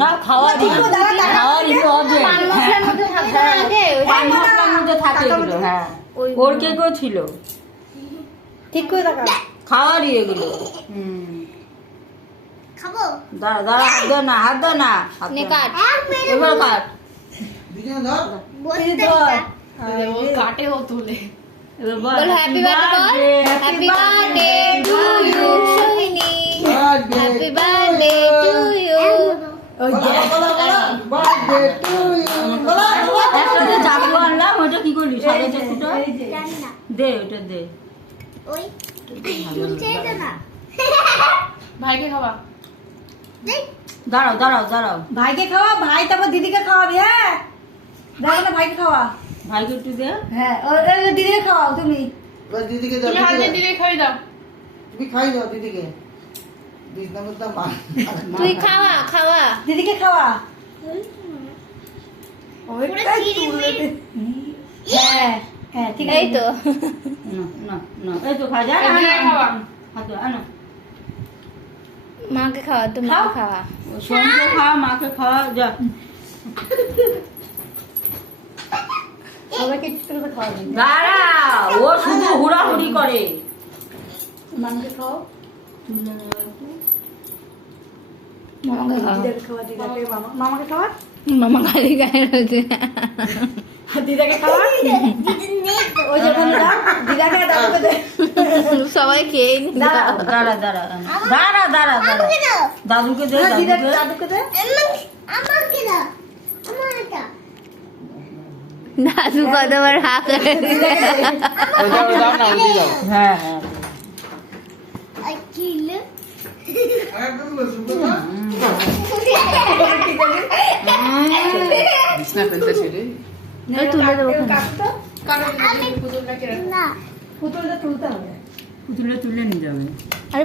না খাওয়ারই অজয় পান মশলার মধ্যে থাকতে থাকে পান মশলার মধ্যে থাকে এগুলো। হ্যাঁ ওর কেকও ছিল, ঠিক করে দেখা খাওয়ারই এগুলো। খাবো দাঁড়া দাঁড়া, হাত দে না, হাত দে না, হাত দে নে না। কাট এবার কাট। বলতে কাটে ও তুলে এবার বল, বল happy birthday happy birthday to you Sohini happy birthday to you একটা যে চাকু আনলাম, ওটা কি করলি? সাদা চাকুটা জানি না দে, ওটা দে। ওই খুলছে না ভাইকে খাওয়া দেখ দাঁড়াও দাঁড়াও দাঁড়াও, ভাইকে খাওয়া, ভাই তারপর দিদিকে খাওয়াবি। হ্যাঁ দেখো না, ভাইকে খাওয়া। ভাইকে একটু দে। হ্যাঁ দিদিকে খাওয়াও তুমি। দিদিকে দাও, তুমি হাতে দিলে খাই দাও তুমি খাই দাও দিদিকে। দিদি নাম তো মা। তুই খাওয়া খাওয়া দিদিকে খাওয়া। পুরো চিড়ে হ্যাঁ হ্যাঁ ঠিক এই তো না না না, এই তো খা, যা না, এদিকে আনো, খাওয়া। হাত দে, আনো। মাকে খাওয়া তুমি খাও। খাওয়া সোনকে খাওয়া, মাকে খাওয়া, যা। সবাইকে একটু করে খাওয়াবি। দাঁড়া, ও শুধু হুড়াহুড়ি করে। মামাকে খাও, তুলে নেবো একটু। মামাকে খাওয়া দিদাকে খাওয়া, দিদাকে মামাকে খাওয়া, মামা খালি গায়ে রয়েছে দিদাকে খাওয়া। ওই যে ওখানে দাও, দিদাকে আর দাদুকে দে। সবাই খেয়ে নি দাঁড়া দাঁড়া দাঁড়া দাঁড়া দাঁড়া দাঁড়া, দাদুকে দে, হ্যাঁ, দাদুকে। দাদুকে দে। আমাকে দাও আমার এটা দাদু কতবার হা করে হ্যাঁ হ্যাঁ, আকিলে বিছনা ফেলতে ছেড়ে ওই তুলে দেবো কাকু তো, কারণ পুতুলটা কেন না পুতুলটা তুলতে হবে। তুলে তুলে নিয়ে যাবে। আরে